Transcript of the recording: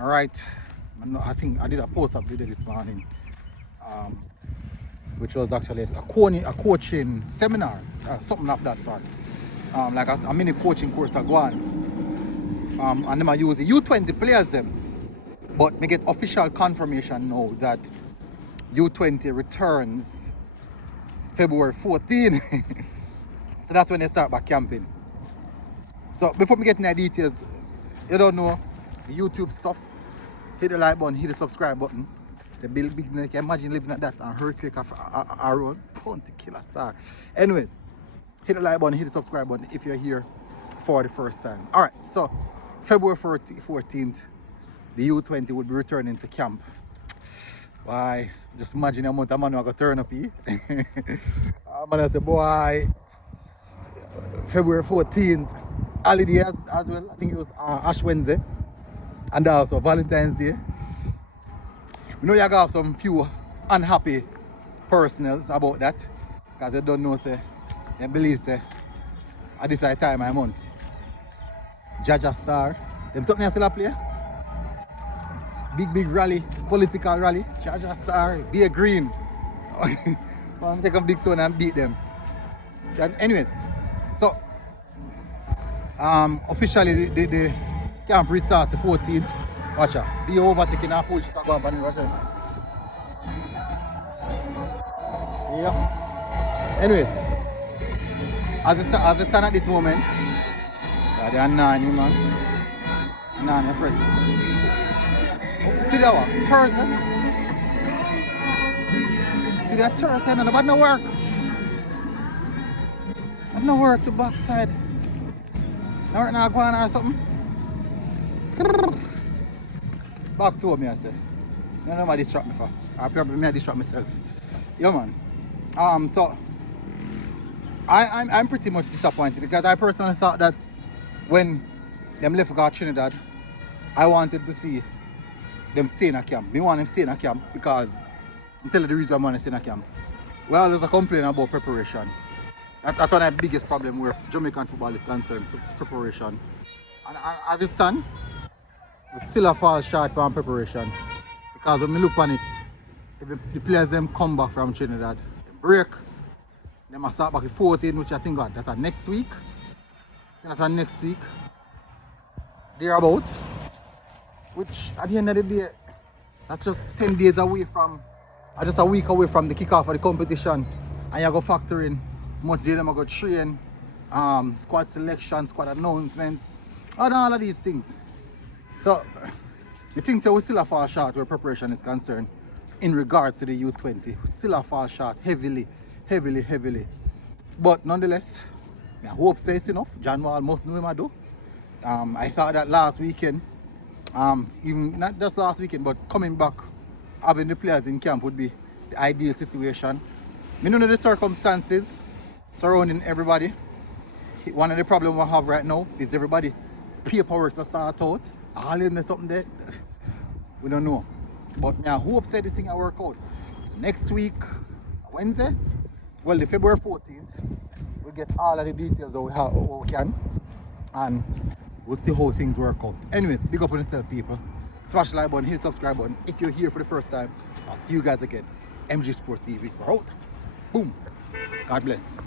All right, I think I did a post-up video this morning, which was actually a coaching seminar, something of that sort. Like a mini coaching course I go on. And them I use the U20 players them. But me get official confirmation now that U20 returns February 14. So that's when they start back camping. So before me get into the details, you don't know the YouTube stuff, hit the like button, hit the subscribe button. It's a big you can imagine living like that and earthquake around bounty killer star. Anyways, hit the like button, hit the subscribe button if you're here for the first time. Alright, so February 14th, the U20 will be returning to camp. Why? Just imagine the amount of money I got turn up here. I'm gonna say, boy, February 14th, holiday as well. I think it was Ash Wednesday and also Valentine's Day. We know you have some few unhappy personals about that because they don't know, say, they believe, say, at this time of month, Jaja Star, them something else still play. Big rally, political rally, Jaja Star, be a green. I'm take a big stone and beat them. Anyways, so officially the camp restarts the 14th. Watch out. Be overtaking our food, she's going to watch out. Yeah. Anyways, as I stand at this moment, they are nine, man. Nine, your friend. Today, what? Thursday? Today, Thursday, and I've no work. I've no work to backside. Now, right now, going or something. Back to me, I say. You know, I distract me for. I probably distract myself. Yeah, man. So I'm pretty much disappointed because I personally thought that when them left got Trinidad, I wanted to see them stay in a camp. Me want them stay in a camp because I'll tell you the reason I want to stay in a camp. Well, there's a complaint about preparation. That's one of the biggest problem where Jamaican football is concerned, preparation. And as it stands, we still fall short on preparation. Because when we look on it, if the players them come back from Trinidad, they break, they must start back at 14, which I think that's next week. That's next week. They're about. Which at the end of the day, that's just 10 days away from, or just a week away from the kickoff of the competition. And you go factor in much day them go train, squad selection, squad announcement, and all of these things. So the things that we still fall short where preparation is concerned in regards to the U20. We still fall short heavily. But nonetheless, I hope say it's enough. John Wall must know him I do. I thought that last weekend, even not just last weekend, but coming back, having the players in camp would be the ideal situation. I don't know the circumstances surrounding everybody. One of the problems we have right now is everybody paperwork to start out. All of them something there. We don't know. But I hope say this thing will work out. So next week, Wednesday, well the February 14th, we'll get all of the details that we can. And we'll see how things work out. Anyways, big up on yourself, people. Smash the like button, hit the subscribe button. If you're here for the first time, I'll see you guys again. MG Sports TV. We're out. Boom. God bless.